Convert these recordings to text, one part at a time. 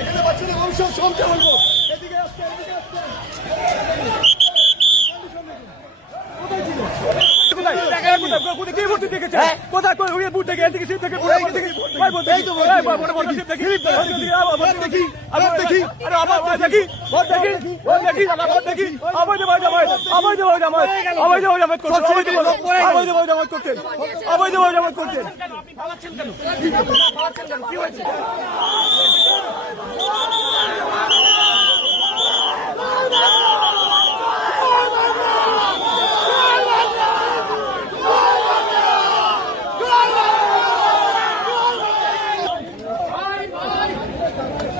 এখানে বাচ্চাদের অংশ সবচেয়ে বলবো এদিকে আসছে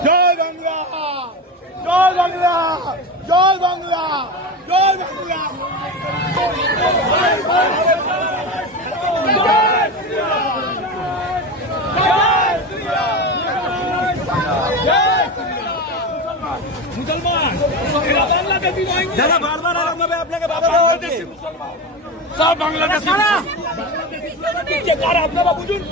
জয় বাংলা জয় বাংলা। দাদা বারবার এরকমভাবে আপনাকে বাধা দেওয়া হচ্ছে। সব বাংলাদেশি আপনারা বুঝুন।